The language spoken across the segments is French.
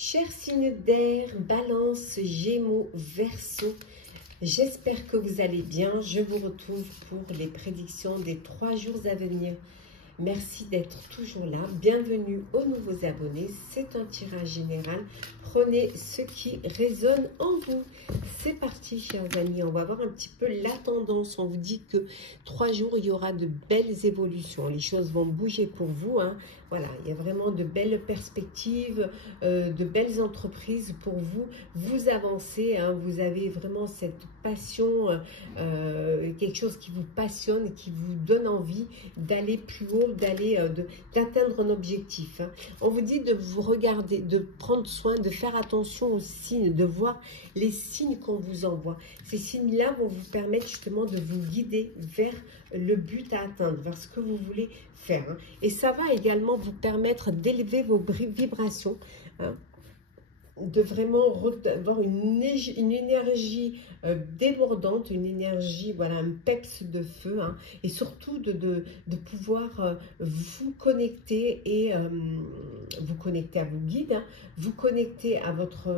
Chers signes d'air, Balance, Gémeaux, Verseau, j'espère que vous allez bien. Je vous retrouve pour les prédictions des 3 jours à venir. Merci d'être toujours là. Bienvenue aux nouveaux abonnés. C'est un tirage général. Prenez ce qui résonne en vous. C'est parti, chers amis. On va voir un petit peu la tendance. On vous dit que 3 jours, il y aura de belles évolutions. Les choses vont bouger pour vous, hein. Voilà, il y a vraiment de belles perspectives, de belles entreprises pour vous. Vous avancez, hein, vous avez vraiment cette passion, quelque chose qui vous passionne, qui vous donne envie d'aller plus haut, d'atteindre un objectif, hein. On vous dit de vous regarder, de prendre soin, de faire attention aux signes, de voir les signes qu'on vous envoie. Ces signes-là vont vous permettre justement de vous guider vers le but à atteindre, vers ce que vous voulez faire, hein. Et ça va également vous permettre d'élever vos vibrations, hein, de vraiment avoir une énergie débordante, une énergie, voilà, un peps de feu, hein, et surtout de pouvoir vous connecter et vous connecter à vos guides, hein, vous connecter à votre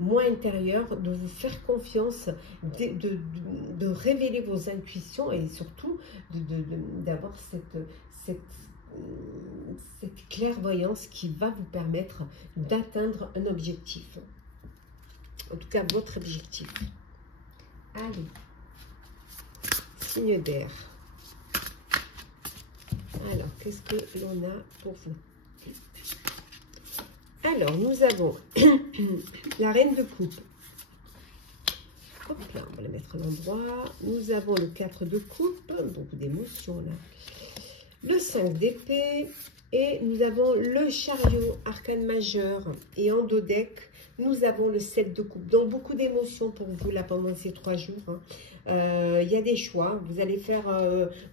moi intérieur, de vous faire confiance, de révéler vos intuitions et surtout d'avoir cette clairvoyance qui va vous permettre d'atteindre un objectif. En tout cas, votre objectif. Allez. Signe d'air. Alors, qu'est-ce que l'on a pour vous? Alors, nous avons la reine de coupe. Hop là, on va la mettre à l'endroit. Nous avons le 4 de coupe, beaucoup d'émotions là. Le 5 d'épée, et nous avons le chariot, arcane majeur, et en dos deck, nous avons le 7 de coupe. Donc, beaucoup d'émotions pour vous là pendant ces 3 jours, hein. Il y a des choix, vous allez faire,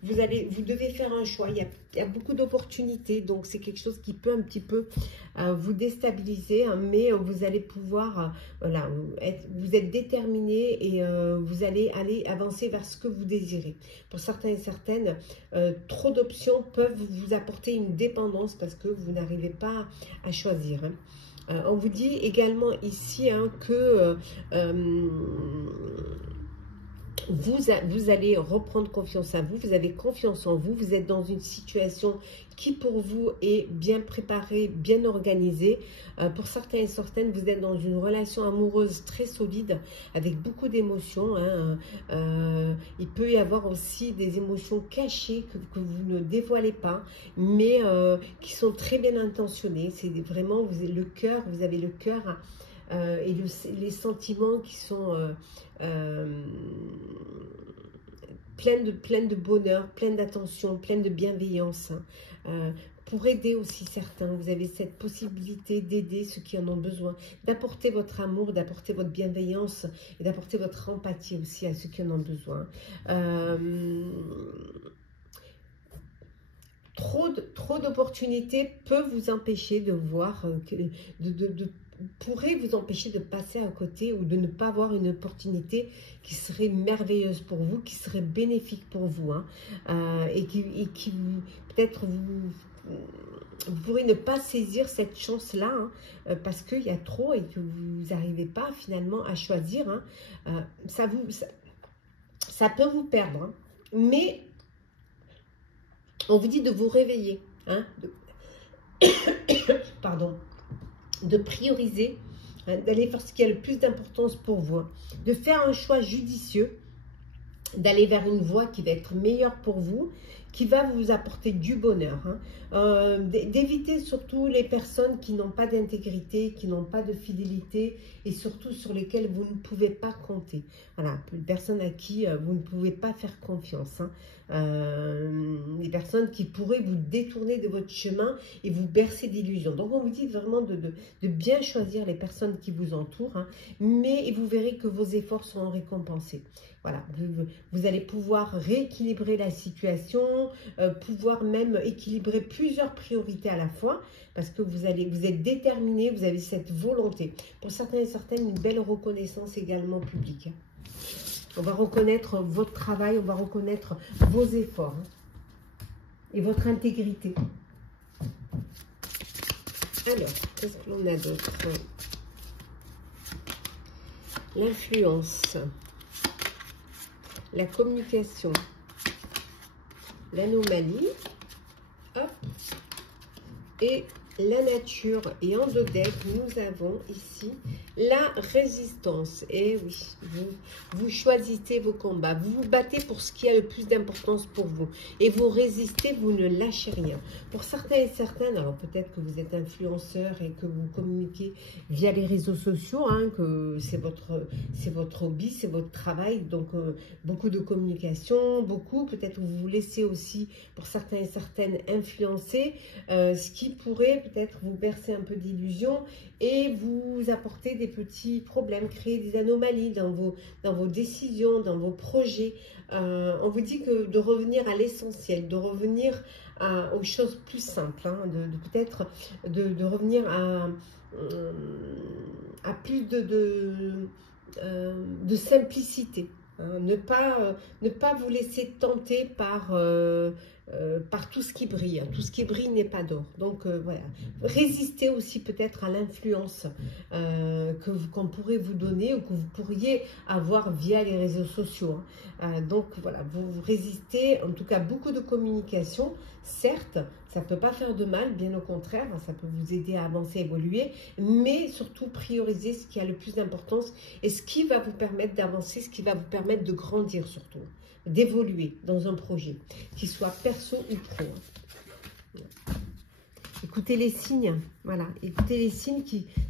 vous devez faire un choix, il y a beaucoup d'opportunités, donc c'est quelque chose qui peut un petit peu vous déstabiliser, hein, mais vous allez pouvoir, voilà, vous êtes déterminé et vous allez avancer vers ce que vous désirez. Pour certains et certaines, trop d'options peuvent vous apporter une dépendance parce que vous n'arrivez pas à choisir, hein. On vous dit également ici, hein, que vous allez reprendre confiance en vous, vous avez confiance en vous, vous êtes dans une situation qui pour vous est bien préparée, bien organisée. Pour certains et certaines, vous êtes dans une relation amoureuse très solide, avec beaucoup d'émotions, hein. Il peut y avoir aussi des émotions cachées que vous ne dévoilez pas, mais qui sont très bien intentionnées. C'est vraiment, vous avez le cœur, et les sentiments qui sont pleins de bonheur, pleins d'attention, pleins de bienveillance, hein. Pour aider aussi certains, vous avez cette possibilité d'aider ceux qui en ont besoin, d'apporter votre amour, d'apporter votre bienveillance et d'apporter votre empathie aussi à ceux qui en ont besoin. Trop d'opportunités peuvent vous empêcher de voir, pourrait vous empêcher de passer à côté ou de ne pas avoir une opportunité qui serait merveilleuse pour vous, qui serait bénéfique pour vous, hein, et qui peut-être vous pourrez ne pas saisir cette chance-là, hein, parce qu'il y a trop et que vous n'arrivez pas finalement à choisir, hein. Ça peut vous perdre, hein, mais on vous dit de vous réveiller, hein, pardon, de prioriser, hein, d'aller faire ce qui a le plus d'importance pour vous, hein, de faire un choix judicieux, d'aller vers une voie qui va être meilleure pour vous, qui va vous apporter du bonheur, hein. D'éviter surtout les personnes qui n'ont pas d'intégrité, qui n'ont pas de fidélité et surtout sur lesquelles vous ne pouvez pas compter. Voilà, les personnes à qui vous ne pouvez pas faire confiance, hein. Les personnes qui pourraient vous détourner de votre chemin et vous bercer d'illusions. Donc on vous dit vraiment de bien choisir les personnes qui vous entourent, hein, mais vous verrez que vos efforts seront récompensés. Voilà, vous allez pouvoir rééquilibrer la situation, pouvoir même équilibrer plusieurs priorités à la fois, parce que vous êtes déterminé, vous avez cette volonté. Pour certains et certaines, une belle reconnaissance également publique. On va reconnaître votre travail, on va reconnaître vos efforts, hein, et votre intégrité. Alors, qu'est-ce que l'on a d'autre? L'influence, la communication, l'anomalie, hop, et la nature. Et en deux decks, nous avons ici la résistance. Et oui, vous choisissez vos combats. Vous vous battez pour ce qui a le plus d'importance pour vous. Et vous résistez, vous ne lâchez rien. Pour certains et certaines, alors peut-être que vous êtes influenceur et que vous communiquez via les réseaux sociaux, hein, que c'est votre hobby, c'est votre travail. Donc, beaucoup de communication, beaucoup. Peut-être que vous vous laissez aussi, pour certains et certaines, influencer, ce qui pourrait peut-être vous bercer un peu d'illusion et vous apporter des petits problèmes, créer des anomalies dans vos décisions, dans vos projets. On vous dit que de revenir à l'essentiel, de revenir aux choses plus simples, hein, peut-être de revenir à plus de simplicité. Hein, ne pas vous laisser tenter par tout ce qui brille. Tout ce qui brille n'est pas d'or. Donc voilà, résistez aussi peut-être à l'influence qu'on pourrait vous donner ou que vous pourriez avoir via les réseaux sociaux. Hein. Donc voilà, vous résistez, en tout cas beaucoup de communication, certes, ça ne peut pas faire de mal, bien au contraire, ça peut vous aider à avancer, évoluer, mais surtout prioriser ce qui a le plus d'importance et ce qui va vous permettre d'avancer, ce qui va vous permettre de grandir surtout, d'évoluer dans un projet, qu'il soit perso ou pro. Écoutez les signes, voilà, écoutez les signes,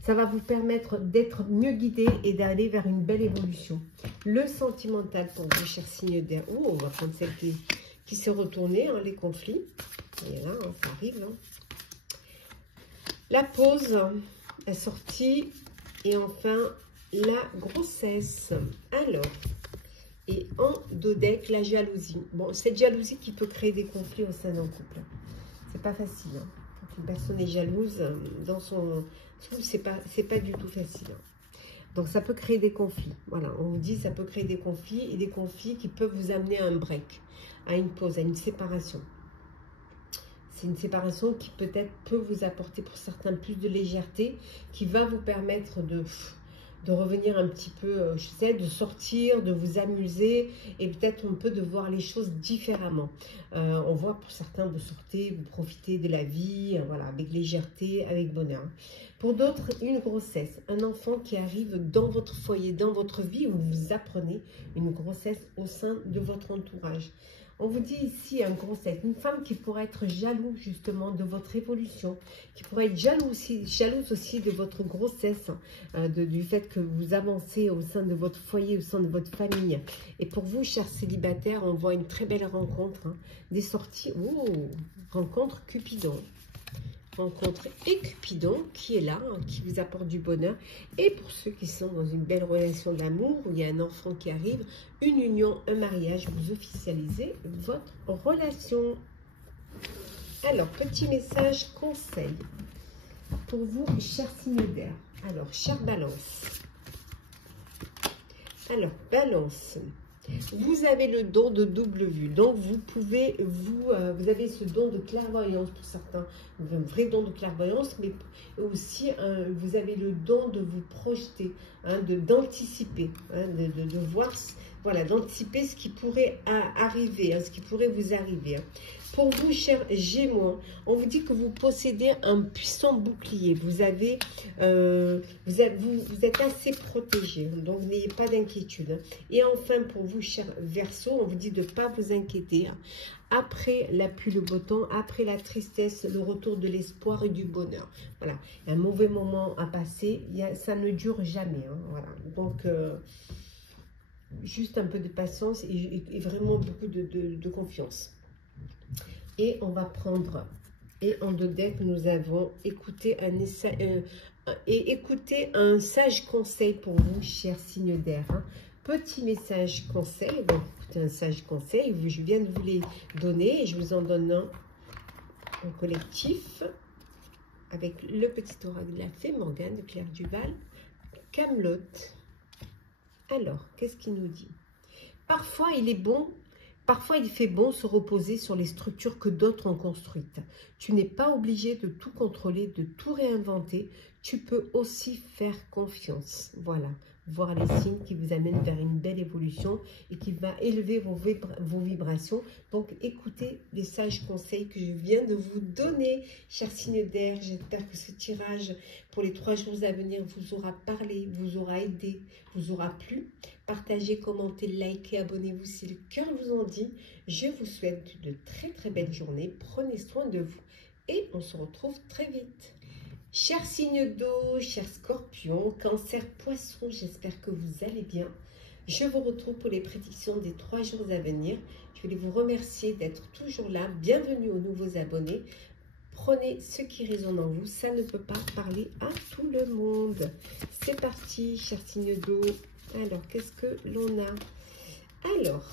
ça va vous permettre d'être mieux guidé et d'aller vers une belle évolution. Le sentimental pour vous, chers signes d'air. Oh, on va prendre celle qui s'est retournée, hein, les conflits. Et là, hein, ça arrive. Hein. La pause, la sortie et enfin la grossesse. Alors, et en dodec, la jalousie. Bon, cette jalousie qui peut créer des conflits au sein d'un couple. C'est pas facile. Hein. Quand une personne est jalouse, dans son couple, c'est pas du tout facile. Hein. Donc, ça peut créer des conflits. Voilà, on vous dit ça peut créer des conflits et des conflits qui peuvent vous amener à un break, à une pause, à une séparation. C'est une séparation qui peut-être peut vous apporter pour certains plus de légèreté, qui va vous permettre de revenir un petit peu, je sais, de sortir, de vous amuser et peut-être un peu de voir les choses différemment. On voit pour certains, vous sortez, vous profitez de la vie, voilà, avec légèreté, avec bonheur. Pour d'autres, une grossesse, un enfant qui arrive dans votre foyer, dans votre vie, où vous apprenez une grossesse au sein de votre entourage. On vous dit ici un grossesse, une femme qui pourrait être jalouse justement de votre évolution, qui pourrait être jalouse aussi de votre grossesse, du fait que vous avancez au sein de votre foyer, au sein de votre famille. Et pour vous, chers célibataires, on voit une très belle rencontre, hein, des sorties, rencontre Cupidon. Rencontre et Cupidon qui est là, hein, qui vous apporte du bonheur. Et pour ceux qui sont dans une belle relation d'amour, où il y a un enfant qui arrive, une union, un mariage, vous officialisez votre relation. Alors, petit message conseil pour vous, chers signes d'air. Alors, chère Balance. Alors, Balance. Vous avez le don de double vue, donc vous avez ce don de clairvoyance pour certains, un vrai don de clairvoyance, mais aussi vous avez le don de vous projeter, hein, d'anticiper, hein, de voir, voilà, d'anticiper ce qui pourrait arriver, hein, ce qui pourrait vous arriver. Hein. Pour vous, chers Gémeaux, on vous dit que vous possédez un puissant bouclier. Vous êtes assez protégé, donc n'ayez pas d'inquiétude. Et enfin, pour vous, chers Verseaux, on vous dit de ne pas vous inquiéter. Après la pluie, le beau temps, après la tristesse, le retour de l'espoir et du bonheur. Voilà, un mauvais moment à passer, ça ne dure jamais. Hein, voilà, donc juste un peu de patience et vraiment beaucoup de confiance. Et on va prendre, et en deux decks, nous avons écouté un sage conseil pour vous, chers signes d'air. Hein. Petit message conseil, donc écoutez un sage conseil, je viens de vous les donner et je vous en donne un en collectif avec le petit oracle de la fée Morgane de Claire Duval, Camelot. Alors, qu'est-ce qu'il nous dit? Parfois, il est bon Parfois, il fait bon se reposer sur les structures que d'autres ont construites. Tu n'es pas obligé de tout contrôler, de tout réinventer. Tu peux aussi faire confiance. Voilà, voir les signes qui vous amènent vers une belle évolution et qui va élever vos vibrations. Donc, écoutez les sages conseils que je viens de vous donner, chers signes d'air. J'espère que ce tirage pour les 3 jours à venir vous aura parlé, vous aura aidé, vous aura plu. Partagez, commentez, likez, abonnez-vous si le cœur vous en dit. Je vous souhaite de très belles journées. Prenez soin de vous et on se retrouve très vite. Chers signes d'eau, chers scorpions, cancer, poisson, j'espère que vous allez bien. Je vous retrouve pour les prédictions des 3 jours à venir. Je voulais vous remercier d'être toujours là. Bienvenue aux nouveaux abonnés. Prenez ce qui résonne en vous. Ça ne peut pas parler à tout le monde. C'est parti, chers signes d'eau. Alors, qu'est-ce que l'on a? Alors,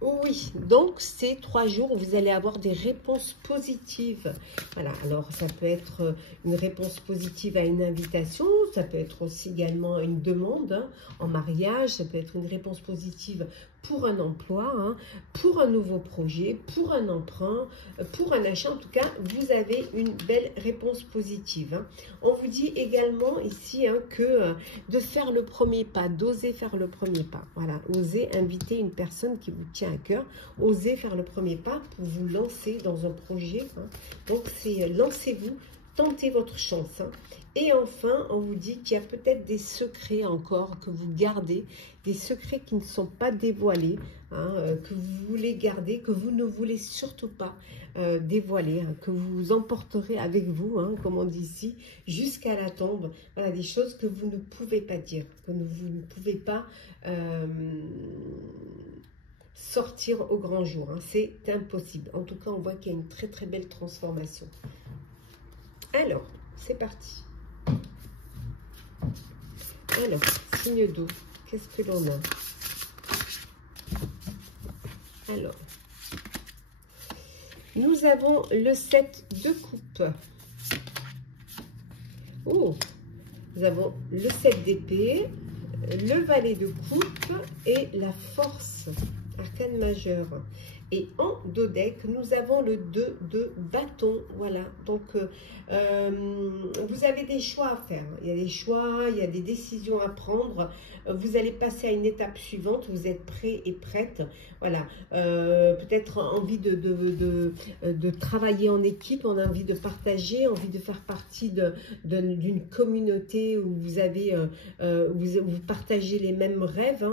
oui, donc ces 3 jours où vous allez avoir des réponses positives. Voilà, alors ça peut être une réponse positive à une invitation, ça peut être aussi également une demande en mariage, ça peut être une réponse positive pour un emploi, pour un nouveau projet, pour un emprunt, pour un achat. En tout cas, vous avez une belle réponse positive. On vous dit également ici que de faire le premier pas, d'oser faire le premier pas. Voilà, oser inviter une personne qui vous tient à cœur, oser faire le premier pas pour vous lancer dans un projet. Donc, c'est lancez-vous, tentez votre chance. Et enfin, on vous dit qu'il y a peut-être des secrets encore que vous gardez, des secrets qui ne sont pas dévoilés, que vous voulez garder, que vous ne voulez surtout pas dévoiler, que vous emporterez avec vous, comme on dit ici, jusqu'à la tombe. Voilà, des choses que vous ne pouvez pas dire, que vous ne pouvez pas sortir au grand jour. C'est impossible. En tout cas, on voit qu'il y a une très belle transformation. Alors, c'est parti. Alors, signe d'eau, qu'est-ce que l'on a? Alors, nous avons le 7 de coupe. Oh, nous avons le 7 d'épée, le valet de coupe et la force, arcane majeure. Et en dodeck, nous avons le 2 de bâton. Voilà, donc vous avez des choix à faire. Il y a des choix, il y a des décisions à prendre. Vous allez passer à une étape suivante. Vous êtes prêt et prête. Voilà, peut-être envie de travailler en équipe. On a envie de partager, envie de faire partie d'une communauté où vous avez, vous partagez les mêmes rêves.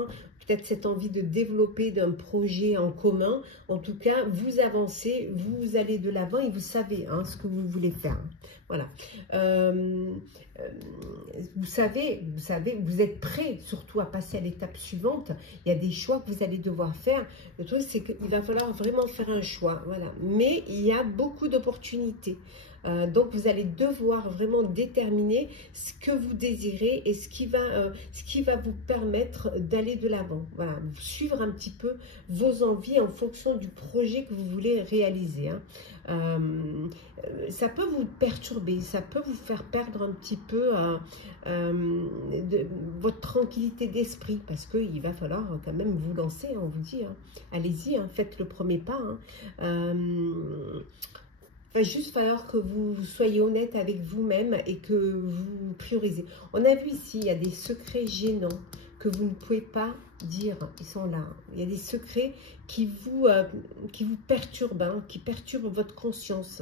Peut-être cette envie de développer d'un projet en commun. En tout cas, vous avancez, vous allez de l'avant et vous savez ce que vous voulez faire. Voilà. Vous savez, vous êtes prêt surtout à passer à l'étape suivante. Il y a des choix que vous allez devoir faire. Le truc, c'est qu'il va falloir vraiment faire un choix. Voilà. Mais il y a beaucoup d'opportunités. Donc, vous allez devoir vraiment déterminer ce que vous désirez et ce qui va vous permettre d'aller de l'avant. Voilà, suivre un petit peu vos envies en fonction du projet que vous voulez réaliser. Ça peut vous perturber, ça peut vous faire perdre un petit peu votre tranquillité d'esprit parce qu'il va falloir quand même vous lancer, on vous dit. Allez-y, faites le premier pas. Il va juste falloir que vous soyez honnête avec vous-même et que vous priorisez. On a vu ici, il y a des secrets gênants que vous ne pouvez pas dire. Ils sont là. Il y a des secrets qui vous perturbent, qui perturbent votre conscience.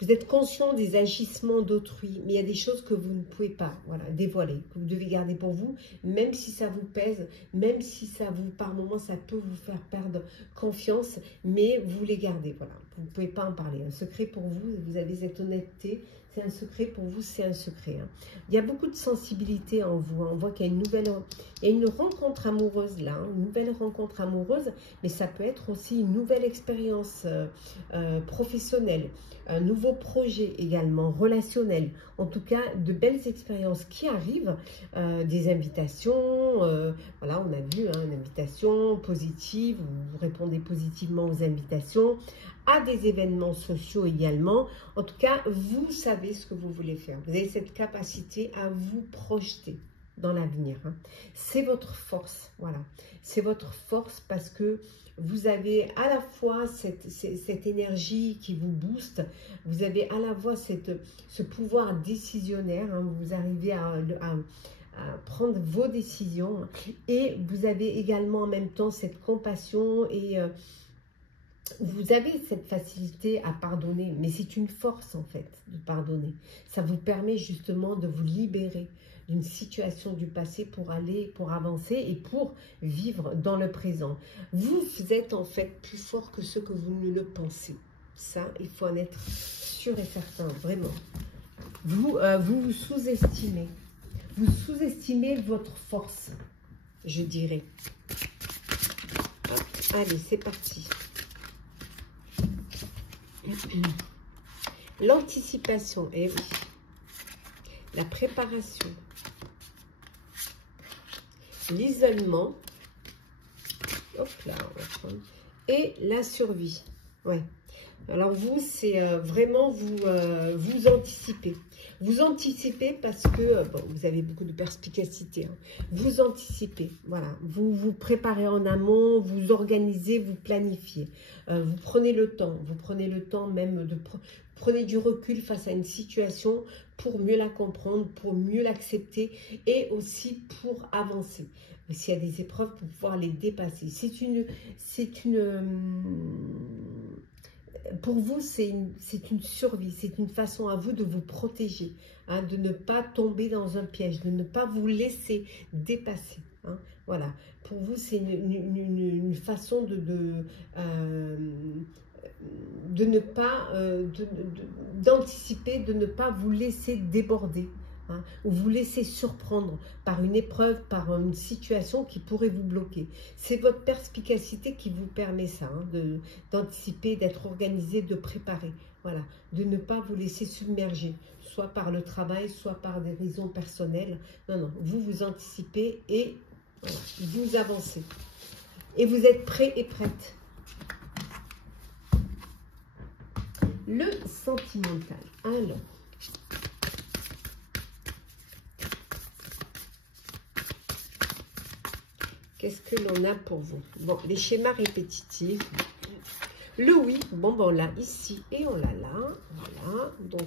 Vous êtes conscient des agissements d'autrui, mais il y a des choses que vous ne pouvez pas dévoiler, que vous devez garder pour vous, même si ça vous pèse, même si par moments, ça peut vous faire perdre confiance, mais vous les gardez, voilà. Vous ne pouvez pas en parler. Un secret pour vous, vous avez cette honnêteté, c'est un secret pour vous, c'est un secret. Il y a beaucoup de sensibilité en vous. On voit qu'il y a une rencontre amoureuse là, une nouvelle rencontre amoureuse, mais ça peut être aussi une nouvelle expérience professionnelle, un nouveau projet également, relationnel. En tout cas, de belles expériences qui arrivent, des invitations, voilà, on a vu une invitation positive, vous répondez positivement aux invitations, à des événements sociaux également. En tout cas, vous savez ce que vous voulez faire. Vous avez cette capacité à vous projeter. dans l'avenir. Hein. C'est votre force, voilà. C'est votre force parce que vous avez à la fois cette énergie qui vous booste, vous avez à la fois ce pouvoir décisionnaire, hein, vous arrivez à prendre vos décisions et vous avez également en même temps cette compassion et vous avez cette facilité à pardonner, mais c'est une force en fait de pardonner. Ça vous permet justement de vous libérer d'une situation du passé pour avancer et pour vivre dans le présent. Vous êtes en fait plus fort que ce que vous ne le pensez. Ça, il faut en être sûr et certain, vraiment. Vous vous sous-estimez. Vous sous-estimez votre force, je dirais. Allez, c'est parti. L'anticipation, eh oui. La préparation. L'isolement. Hop là, on va prendre. Et la survie. Ouais. Alors vous, c'est vraiment vous anticipez. Vous anticipez parce que, bon, vous avez beaucoup de perspicacité. Hein. Vous anticipez, voilà. Vous vous préparez en amont, vous organisez, vous planifiez. Vous prenez le temps même de... Prenez du recul face à une situation pour mieux la comprendre, pour mieux l'accepter et aussi pour avancer. S'il y a des épreuves, pour pouvoir les dépasser. Pour vous, c'est une survie, c'est une façon à vous de vous protéger, hein, de ne pas tomber dans un piège, de ne pas vous laisser dépasser. Hein, voilà, pour vous, c'est une façon de ne pas, d'anticiper, de ne pas vous laisser déborder. Hein, ou vous laisser surprendre par une épreuve, par une situation qui pourrait vous bloquer. C'est votre perspicacité qui vous permet ça, hein, d'anticiper, d'être organisé, de préparer. Voilà, de ne pas vous laisser submerger, soit par le travail, soit par des raisons personnelles. Non, non, vous anticipez et voilà, vous avancez. Et vous êtes prêt et prête. Le sentimental. Alors, qu'est-ce que l'on a pour vous? Bon, les schémas répétitifs. Le oui, bon, on l'a ici et on l'a là. Voilà, donc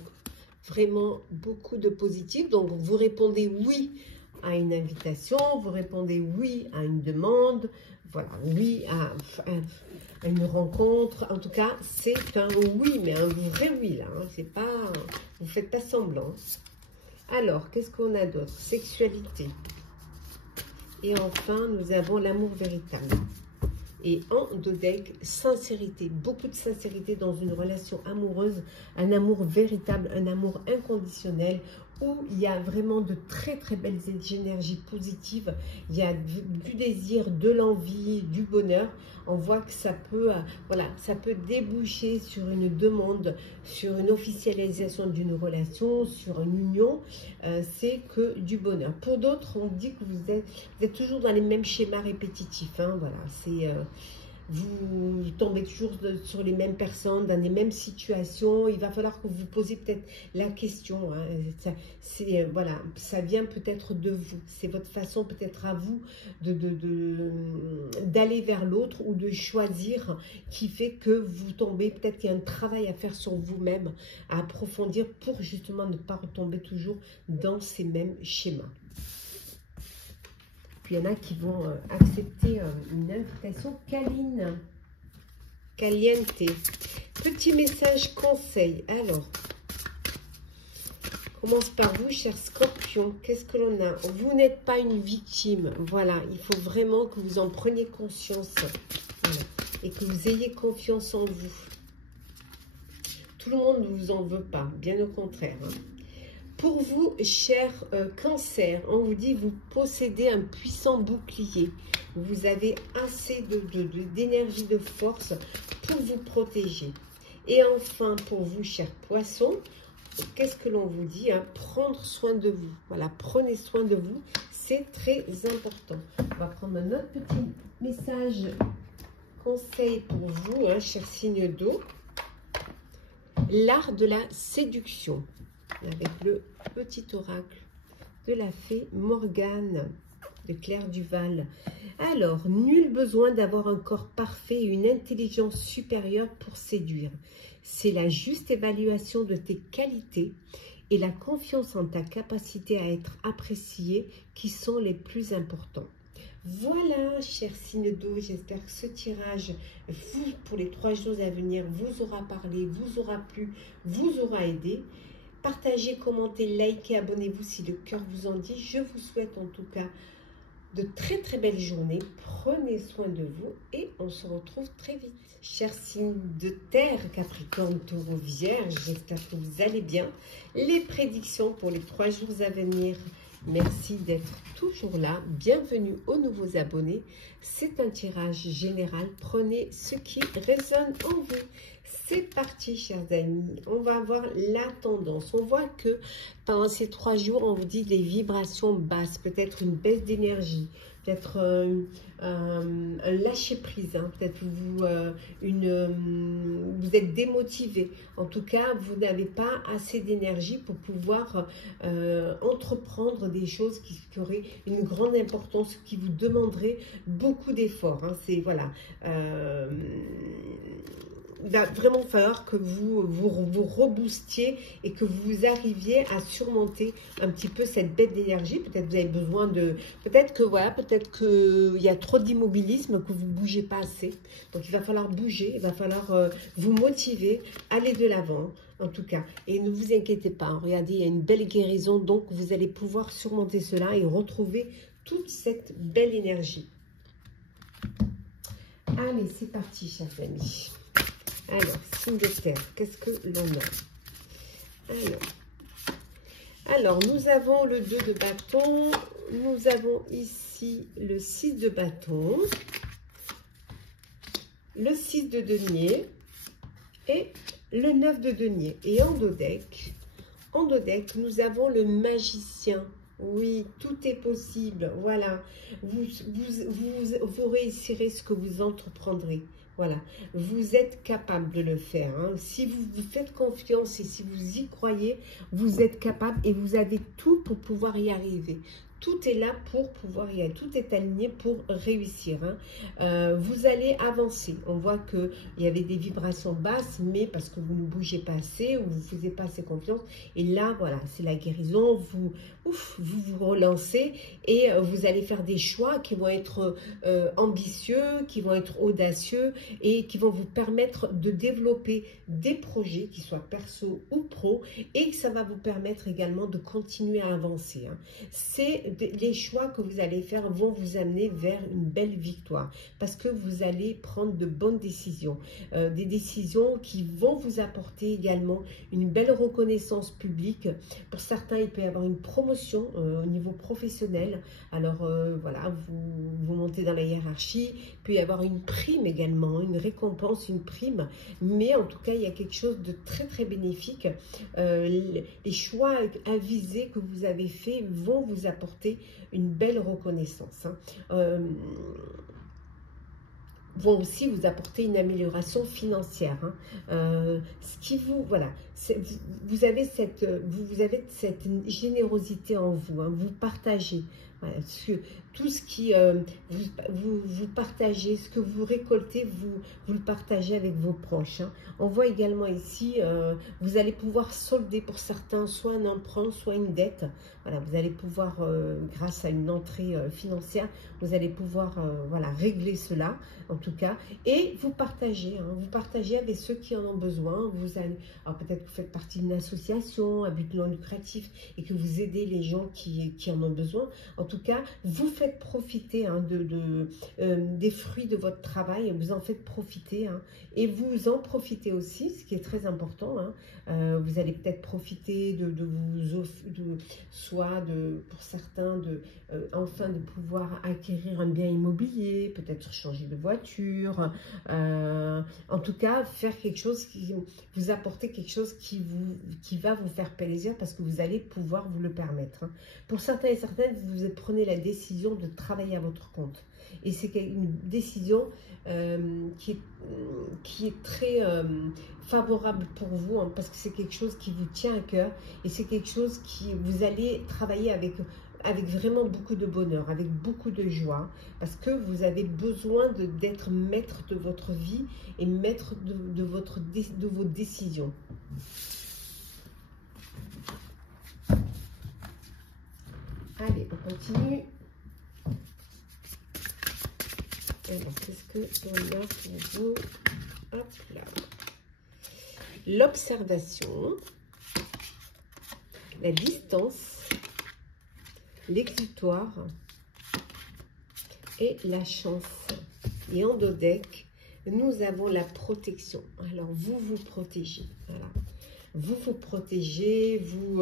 vraiment beaucoup de positifs. Donc, vous répondez oui à une invitation, vous répondez oui à une demande, voilà, oui à une rencontre. En tout cas, c'est un oui, mais un vrai oui, là. Hein, c'est pas, vous ne faites pas semblant. Alors, qu'est-ce qu'on a d'autre? Sexualité. Et enfin, nous avons l'amour véritable. Et en dodec, sincérité. Beaucoup de sincérité dans une relation amoureuse. Un amour véritable, un amour inconditionnel. Où il y a vraiment de très très belles énergies positives. Il y a du désir, de l'envie, du bonheur. On voit que ça peut, voilà, ça peut déboucher sur une demande, sur une officialisation d'une relation, sur une union. C'est que du bonheur. Pour d'autres, on dit que vous êtes toujours dans les mêmes schémas répétitifs. Hein, voilà, c'est... vous tombez toujours sur les mêmes personnes, dans les mêmes situations. Il va falloir que vous posiez peut-être la question. Hein. Voilà, ça vient peut-être de vous. C'est votre façon peut-être à vous d'aller vers l'autre ou de choisir qui fait que vous tombez. Peut-être qu'il y a un travail à faire sur vous-même, à approfondir pour justement ne pas retomber toujours dans ces mêmes schémas. Puis il y en a qui vont accepter une invitation câline, caliente. Petit message conseil. Alors, commence par vous, cher Scorpion. Qu'est-ce que l'on a? Vous n'êtes pas une victime. Voilà, il faut vraiment que vous en preniez conscience. Voilà, et que vous ayez confiance en vous. Tout le monde ne vous en veut pas, bien au contraire. Hein. Pour vous, cher Cancer, on vous dit vous possédez un puissant bouclier. Vous avez assez d'énergie, de force pour vous protéger. Et enfin, pour vous, cher Poisson, qu'est-ce que l'on vous dit? Hein? Prendre soin de vous. Voilà, prenez soin de vous. C'est très important. On va prendre un autre petit message conseil pour vous, hein, cher signe d'eau. L'art de la séduction. Avec le petit oracle de la fée Morgane de Claire Duval. Alors, nul besoin d'avoir un corps parfait et une intelligence supérieure pour séduire. C'est la juste évaluation de tes qualités et la confiance en ta capacité à être apprécié qui sont les plus importants. Voilà, cher signe d'eau, j'espère que ce tirage, vous, pour les 3 jours à venir, vous aura parlé, vous aura plu, vous aura aidé. Partagez, commentez, likez, abonnez-vous si le cœur vous en dit. Je vous souhaite en tout cas de très très belles journées. Prenez soin de vous et on se retrouve très vite. Chers signes de terre, Capricorne, Taureau, Vierge, j'espère que vous allez bien. Les prédictions pour les 3 jours à venir. Merci d'être toujours là. Bienvenue aux nouveaux abonnés. C'est un tirage général. Prenez ce qui résonne en vous. C'est parti, chers amis. On va voir la tendance. On voit que pendant ces 3 jours, on vous dit des vibrations basses, peut-être une baisse d'énergie, peut-être un lâcher-prise, hein. Peut-être vous êtes démotivé. En tout cas, vous n'avez pas assez d'énergie pour pouvoir entreprendre des choses qui auraient une grande importance, qui vous demanderaient beaucoup d'efforts, hein. C'est voilà. Il va vraiment falloir que vous reboostiez et que vous arriviez à surmonter un petit peu cette baisse d'énergie. Peut-être vous avez besoin de... Peut-être que voilà, peut-être qu'il y a trop d'immobilisme, que vous ne bougez pas assez. Donc il va falloir bouger, il va falloir vous motiver, aller de l'avant en tout cas. Et ne vous inquiétez pas, hein, regardez, il y a une belle guérison, donc vous allez pouvoir surmonter cela et retrouver toute cette belle énergie. Allez, c'est parti, chers amis. Alors, signe de terre, qu'est-ce que l'on a? Alors, nous avons le 2 de bâton, nous avons ici le 6 de bâton, le 6 de denier et le 9 de denier. Et en dos deck, nous avons le magicien. Oui, tout est possible. Voilà, vous réussirez ce que vous entreprendrez. Voilà, vous êtes capable de le faire, hein. Si vous vous faites confiance et si vous y croyez, vous êtes capable et vous avez tout pour pouvoir y arriver. Tout est là pour pouvoir y aller, tout est aligné pour réussir, hein. Vous allez avancer. On voit qu'il y avait des vibrations basses, mais parce que vous ne bougez pas assez ou vous ne faisiez pas assez confiance. Et là, voilà, c'est la guérison. Vous vous relancez et vous allez faire des choix qui vont être ambitieux, qui vont être audacieux et qui vont vous permettre de développer des projets, qui soient perso ou pro, et que ça va vous permettre également de continuer à avancer, hein. Les choix que vous allez faire vont vous amener vers une belle victoire parce que vous allez prendre de bonnes décisions, des décisions qui vont vous apporter également une belle reconnaissance publique. Pour certains, il peut y avoir une promotion au niveau professionnel. Alors voilà, vous montez dans la hiérarchie, il peut y avoir une prime également, une récompense, une prime, mais en tout cas, il y a quelque chose de très très bénéfique. Les choix avisés que vous avez faits vont vous apporter une belle reconnaissance, hein. Vont aussi vous apporter une amélioration financière, hein. Ce qui vous, voilà, vous avez cette générosité en vous, hein. Vous partagez. Voilà, tout ce qui vous partagez, ce que vous récoltez, vous le partagez avec vos proches, hein. On voit également ici, vous allez pouvoir solder pour certains soit un emprunt, soit une dette. Voilà, vous allez pouvoir, grâce à une entrée financière, vous allez pouvoir voilà, régler cela, en tout cas. Et vous partagez, hein, vous partagez avec ceux qui en ont besoin. Vous allez, alors peut-être que vous faites partie d'une association à but non lucratif et que vous aidez les gens qui en ont besoin. En tout cas, vous faites profiter, hein, des fruits de votre travail, vous en faites profiter, hein, et vous en profitez aussi, ce qui est très important, hein. Vous allez peut-être profiter pour certains, enfin de pouvoir acquérir un bien immobilier, peut-être changer de voiture, en tout cas faire quelque chose qui vous apporter quelque chose qui va vous faire plaisir parce que vous allez pouvoir vous le permettre, hein. Pour certains et certaines, vous prenez la décision de travailler à votre compte. Et c'est une décision qui est très favorable pour vous, hein, parce que c'est quelque chose qui vous tient à cœur et c'est quelque chose qui vous allez travailler avec vraiment beaucoup de bonheur, avec beaucoup de joie, parce que vous avez besoin d'être maître de votre vie et maître de vos décisions. Allez, on continue. Alors, qu'est-ce qu'on a pour vous? Hop là. L'observation, la distance, l'exutoire et la chance. Et en dos deck, nous avons la protection. Alors, vous vous protégez. Voilà. Vous vous protégez, vous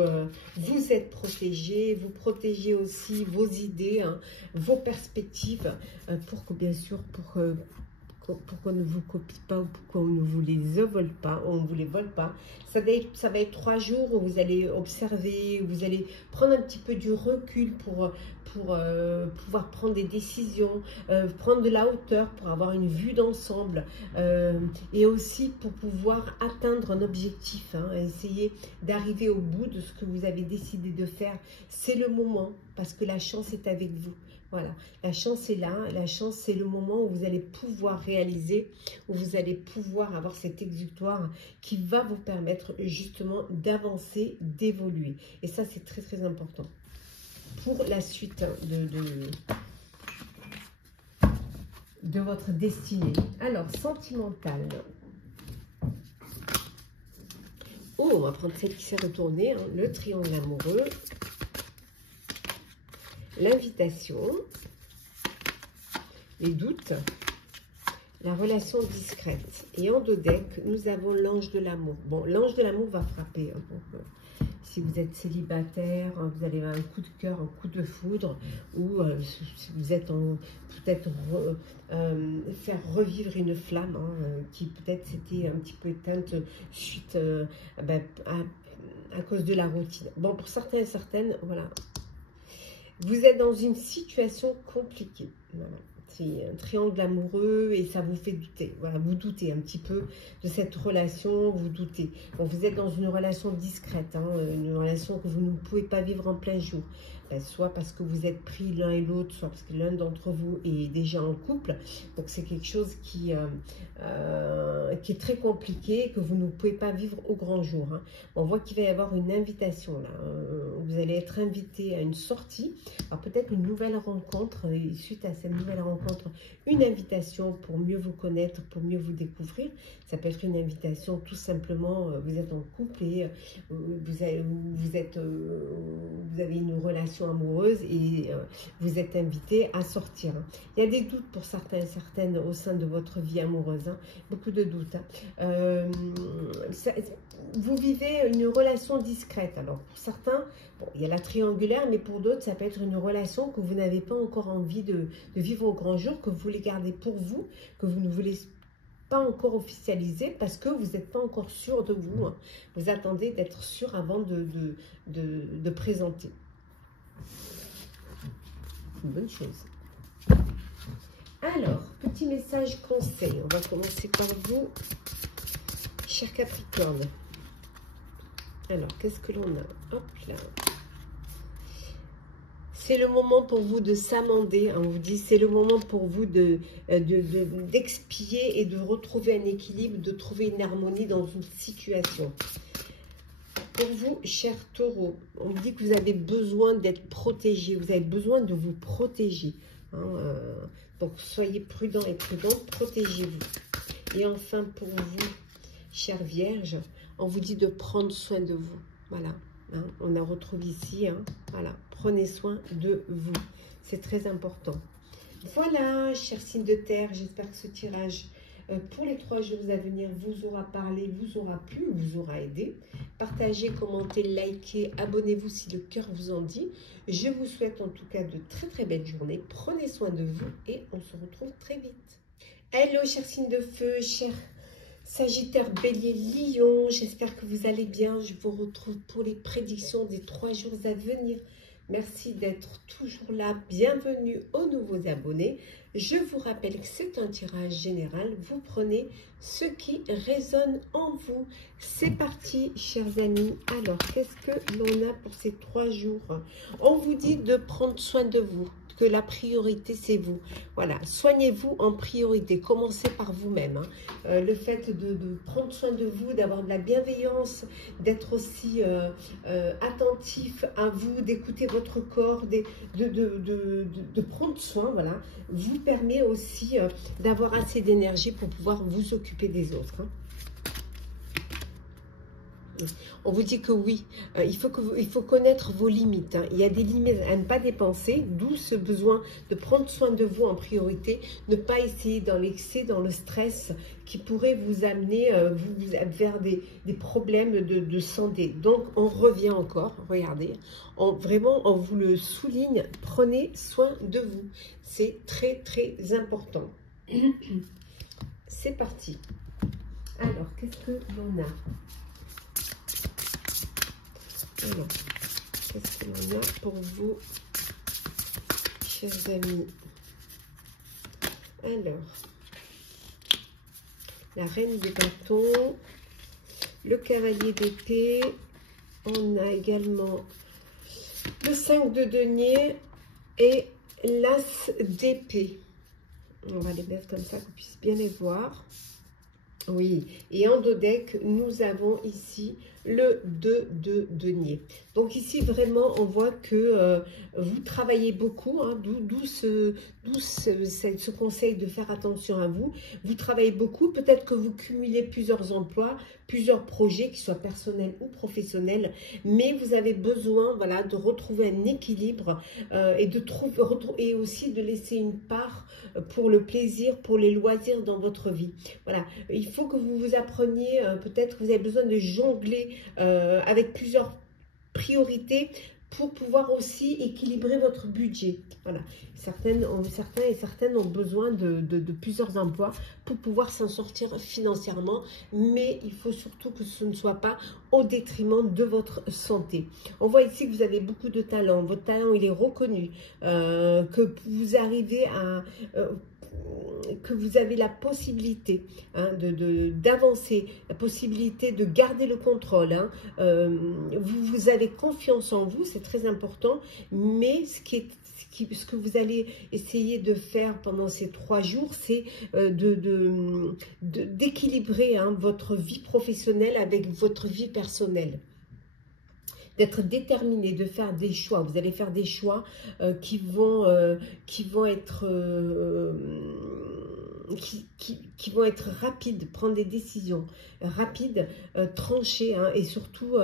êtes protégé, vous protégez aussi vos idées, hein, vos perspectives, pour que, bien sûr, pour qu'on ne vous copie pas ou pour qu'on ne vous les vole pas, Ça va être 3 jours où vous allez observer, vous allez prendre un petit peu du recul pour pouvoir prendre des décisions, prendre de la hauteur pour avoir une vue d'ensemble, et aussi pour pouvoir atteindre un objectif, hein, essayer d'arriver au bout de ce que vous avez décidé de faire. C'est le moment, parce que la chance est avec vous. Voilà, la chance est là, la chance c'est le moment où vous allez pouvoir réaliser, où vous allez pouvoir avoir cet exutoire qui va vous permettre justement d'avancer, d'évoluer. Et ça c'est très très important pour la suite de votre destinée. Alors, sentimental. Oh, on va prendre celle qui s'est retournée, hein, le triangle amoureux. L'invitation, les doutes, la relation discrète. Et en dos deck, nous avons l'ange de l'amour. Bon, l'ange de l'amour va frapper. Hein, donc, si vous êtes célibataire, vous allez avoir un coup de cœur, un coup de foudre, ou si vous êtes peut-être faire revivre une flamme, hein, qui peut-être s'était un petit peu éteinte suite à cause de la routine. Bon, pour certains et certaines, voilà. Vous êtes dans une situation compliquée. Voilà. C'est un triangle amoureux et ça vous fait douter. Voilà, vous doutez un petit peu de cette relation, vous doutez. Bon, vous êtes dans une relation discrète, hein, une relation que vous ne pouvez pas vivre en plein jour. Soit parce que vous êtes pris l'un et l'autre, soit parce que l'un d'entre vous est déjà en couple. Donc c'est quelque chose qui est très compliqué, que vous ne pouvez pas vivre au grand jour. Hein. On voit qu'il va y avoir une invitation là. Vous allez être invité à une sortie. Alors peut-être une nouvelle rencontre, et suite à cette nouvelle rencontre, une invitation pour mieux vous connaître, pour mieux vous découvrir. Ça peut être une invitation tout simplement, vous êtes en couple et vous avez une relation amoureuse et vous êtes invité à sortir. Hein. Il y a des doutes pour certains et certaines au sein de votre vie amoureuse. Hein. Beaucoup de doutes. Hein. Vous vivez une relation discrète. Alors pour certains, bon, il y a la triangulaire, mais pour d'autres, ça peut être une relation que vous n'avez pas encore envie de vivre au grand jour, que vous voulez garder pour vous, que vous ne voulez pas encore officialiser parce que vous n'êtes pas encore sûr de vous. Hein. Vous attendez d'être sûr avant de présenter. Une bonne chose. Alors, petit message conseil. On va commencer par vous, cher Capricorne. Alors, qu'est-ce que l'on a? Hop là. C'est le moment pour vous de s'amender. On vous dit, c'est le moment pour vous d'expier et de retrouver un équilibre, de trouver une harmonie dans une situation. Pour vous, cher Taureau, on vous dit que vous avez besoin d'être protégé. Vous avez besoin de vous protéger. Hein, donc, soyez prudent et prudente. Protégez-vous. Et enfin, pour vous, chère Vierge, on vous dit de prendre soin de vous. Voilà. Hein, on a retrouvé ici, hein, voilà, prenez soin de vous, c'est très important. Voilà, chers signes de terre, j'espère que ce tirage pour les 3 jours à venir vous aura parlé, vous aura plu, vous aura aidé. Partagez, commentez, likez, abonnez-vous si le cœur vous en dit. Je vous souhaite en tout cas de très très belles journées, prenez soin de vous et on se retrouve très vite. Hello, chers signes de feu, chers Sagittaire, Bélier, Lion, j'espère que vous allez bien. Je vous retrouve pour les prédictions des 3 jours à venir. Merci d'être toujours là. Bienvenue aux nouveaux abonnés. Je vous rappelle que c'est un tirage général. Vous prenez ce qui résonne en vous. C'est parti, chers amis. Alors, qu'est-ce que l'on a pour ces 3 jours? On vous dit de prendre soin de vous, que la priorité, c'est vous. Voilà, soignez-vous en priorité. Commencez par vous-même. Le fait de prendre soin de vous, d'avoir de la bienveillance, d'être aussi attentif à vous, d'écouter votre corps, de prendre soin, voilà, vous permet aussi d'avoir assez d'énergie pour pouvoir vous occuper des autres. On vous dit que oui, il faut connaître vos limites. Il y a des limites à ne pas dépenser, d'où ce besoin de prendre soin de vous en priorité, ne pas essayer dans l'excès, dans le stress qui pourrait vous amener vers des problèmes de santé. Donc, on revient encore, regardez, vraiment, on vous le souligne, prenez soin de vous. C'est très, très important. C'est parti. Alors, qu'est-ce que l'on a ? Alors, qu'est-ce que l'on a pour vous, chers amis? Alors, la reine des bâtons, le cavalier d'épée, on a également le 5 de denier et l'as d'épée. On va les mettre comme ça, qu'on puisse bien les voir. Oui, et en dos deck, nous avons ici le 2 de denier. Donc ici, vraiment, on voit que vous travaillez beaucoup, hein, d'où ce conseil de faire attention à vous. Vous travaillez beaucoup, peut-être que vous cumulez plusieurs emplois, plusieurs projets, qu'ils soient personnels ou professionnels, mais vous avez besoin, voilà, de retrouver un équilibre et aussi de laisser une part pour le plaisir, pour les loisirs dans votre vie. Voilà, il faut que vous vous appreniez, peut-être que vous avez besoin de jongler avec plusieurs priorités pour pouvoir aussi équilibrer votre budget. Voilà, certains et certaines ont besoin de plusieurs emplois pour pouvoir s'en sortir financièrement, mais il faut surtout que ce ne soit pas au détriment de votre santé. On voit ici que vous avez beaucoup de talent, votre talent il est reconnu, que vous arrivez à... que vous avez la possibilité d'avancer, la possibilité de garder le contrôle. Vous avez confiance en vous, c'est très important, mais ce que vous allez essayer de faire pendant ces 3 jours, c'est d'équilibrer votre vie professionnelle avec votre vie personnelle. D'être déterminé, de faire des choix. Vous allez faire des choix qui vont être rapides, prendre des décisions rapides, trancher, et surtout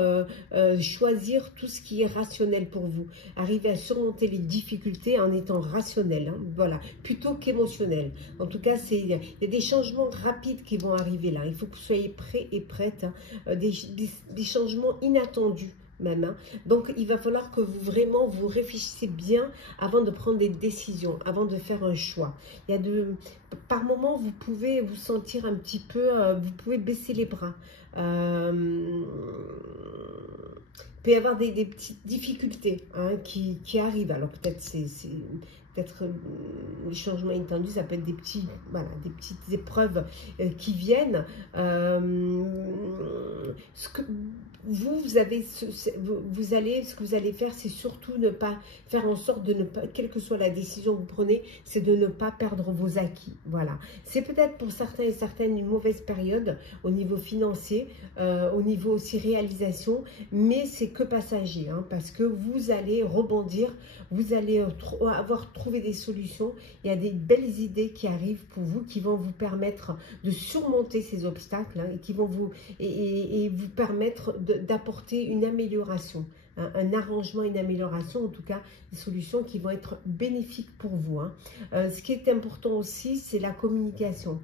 choisir tout ce qui est rationnel pour vous. Arriver à surmonter les difficultés en étant rationnel, voilà, plutôt qu'émotionnel. En tout cas, il y a des changements rapides qui vont arriver là. Il faut que vous soyez prêts et prêtes, des changements inattendus. Même, Donc, il va falloir que vous réfléchissiez bien avant de prendre des décisions, avant de faire un choix. Par moments, vous pouvez vous sentir un petit peu, vous pouvez baisser les bras. Il peut y avoir des petites difficultés qui arrivent. Alors, peut-être les changements inattendus, ça peut être des petites épreuves qui viennent. Ce que vous allez faire, c'est surtout ne pas faire en sorte de ne pas, quelle que soit la décision que vous prenez, c'est de ne pas perdre vos acquis. Voilà. C'est peut-être pour certains et certaines une mauvaise période au niveau financier, au niveau aussi réalisation, mais c'est que passager, parce que vous allez rebondir, vous allez avoir trouvé des solutions. Il y a des belles idées qui arrivent pour vous, qui vont vous permettre de surmonter ces obstacles et qui vont vous permettre d'apporter une amélioration, un arrangement, une amélioration, en tout cas des solutions qui vont être bénéfiques pour vous. Ce qui est important aussi, c'est la communication.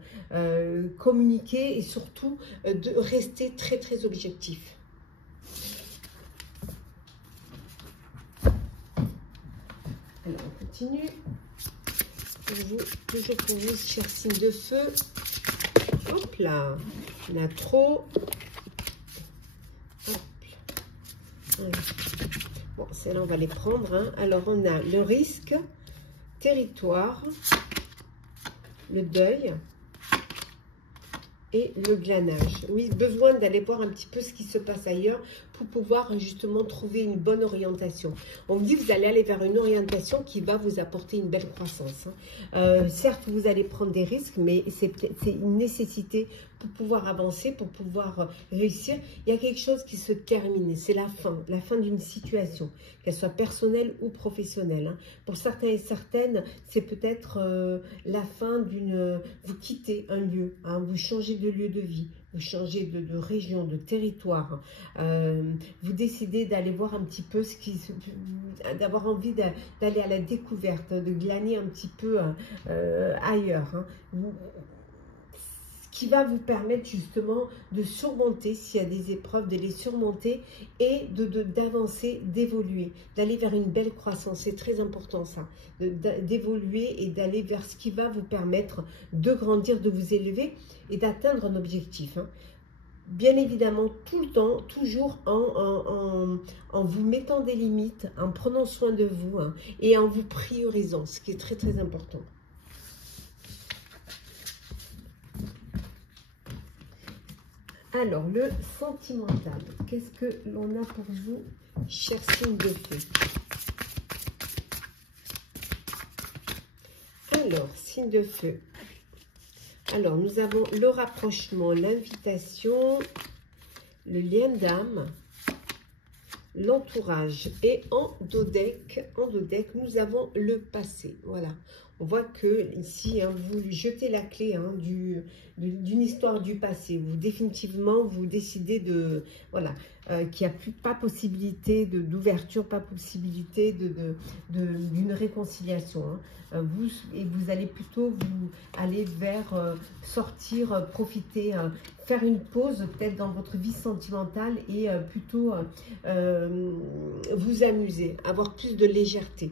Communiquer et surtout de rester très très objectif. Alors, on continue. Toujours pour vous, chers signes de feu. Hop là, on a trop. Hop. Voilà. Bon, celles-là, on va les prendre. Hein. Alors, on a le risque, territoire, le deuil et le glanage. Oui, besoin d'aller voir un petit peu ce qui se passe ailleurs pour pouvoir justement trouver une bonne orientation. On me dit que vous allez aller vers une orientation qui va vous apporter une belle croissance. Hein. Certes, vous allez prendre des risques, mais c'est une nécessité pour pouvoir avancer, pour pouvoir réussir. Il y a quelque chose qui se termine, c'est la fin d'une situation, qu'elle soit personnelle ou professionnelle. Hein. Pour certains et certaines, c'est peut-être la fin d'une... Vous quittez un lieu, hein, vous changez de lieu de vie, vous changez de région, de territoire, vous décidez d'aller voir un petit peu ce qui... d'avoir envie d'aller à la découverte, de glaner un petit peu ailleurs. Hein. Qui va vous permettre justement de surmonter, s'il y a des épreuves, de les surmonter et d'avancer, d'évoluer, d'aller vers une belle croissance. C'est très important ça, d'évoluer et d'aller vers ce qui va vous permettre de grandir, de vous élever et d'atteindre un objectif. Hein. Bien évidemment, tout le temps, toujours en vous mettant des limites, en prenant soin de vous hein, et en vous priorisant, ce qui est très très important. Alors, le sentimental, qu'est-ce que l'on a pour vous, cher signe de feu? Alors, signe de feu. Alors, nous avons le rapprochement, l'invitation, le lien d'âme, l'entourage. Et en dos deck, nous avons le passé. Voilà. On voit que ici, hein, vous jetez la clé hein, d'une histoire du passé. Vous définitivement, vous décidez de... Voilà. Qu'il n'y a pas possibilité d'ouverture, pas possibilité d'une réconciliation. Hein. Vous allez plutôt vous aller vers sortir, profiter, faire une pause peut-être dans votre vie sentimentale et plutôt vous amuser, avoir plus de légèreté.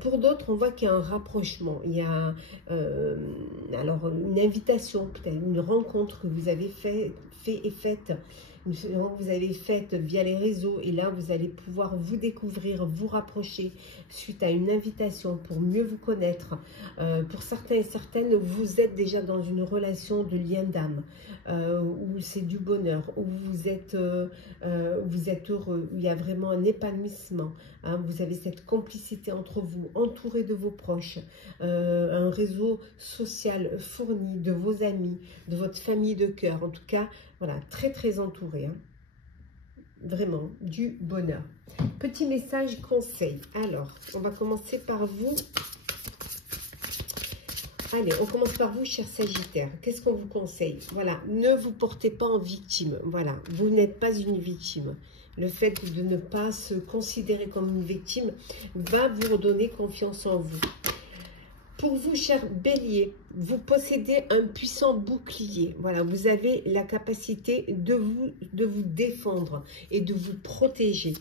Pour d'autres, on voit qu'il y a un rapprochement, il y a alors une invitation, peut-être une rencontre que vous avez faite via les réseaux et là vous allez pouvoir vous découvrir, vous rapprocher suite à une invitation pour mieux vous connaître. Pour certains et certaines, vous êtes déjà dans une relation de lien d'âme où c'est du bonheur, où vous êtes heureux, où il y a vraiment un épanouissement. Hein, vous avez cette complicité entre vous, entouré de vos proches, un réseau social fourni de vos amis, de votre famille de cœur. En tout cas, voilà, très très entouré. Hein. Vraiment, du bonheur. Petit message conseil. Alors, on va commencer par vous. Allez, on commence par vous, cher Sagittaire. Qu'est-ce qu'on vous conseille? Voilà, ne vous portez pas en victime. Voilà, vous n'êtes pas une victime. Le fait de ne pas se considérer comme une victime va vous redonner confiance en vous. Pour vous, cher Bélier, vous possédez un puissant bouclier. Voilà, vous avez la capacité de vous défendre et de vous protéger.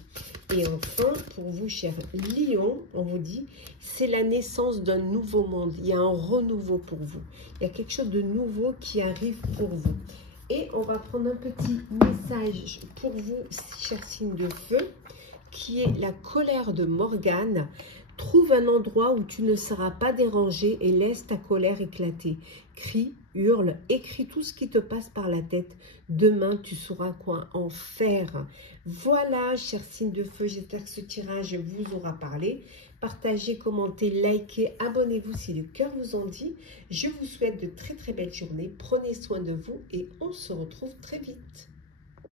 Et enfin, pour vous, cher Lion, on vous dit, c'est la naissance d'un nouveau monde. Il y a un renouveau pour vous. Il y a quelque chose de nouveau qui arrive pour vous. Et on va prendre un petit message pour vous, cher signe de feu, qui est la colère de Morgane. Trouve un endroit où tu ne seras pas dérangé et laisse ta colère éclater. Crie, hurle, écris tout ce qui te passe par la tête. Demain, tu sauras quoi en faire. Voilà, chers signes de feu, j'espère que ce tirage vous aura parlé. Partagez, commentez, likez, abonnez-vous si le cœur vous en dit. Je vous souhaite de très très belles journées. Prenez soin de vous et on se retrouve très vite.